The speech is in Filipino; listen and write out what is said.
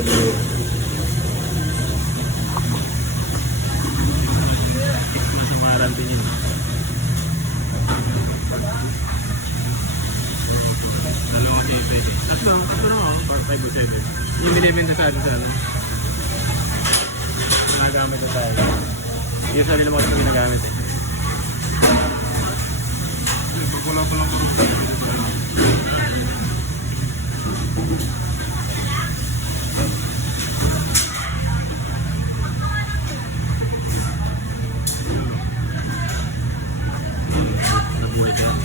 500. Nasa warranty niya. Dalawang kayo pwede. Tatlo na ako. 5 o 7. Yung binibenta sa atin sana. Ginagamit na tayo. Yung sa nila mga ito ginagamit eh. Pagpula-pula ko. Nabulit yan.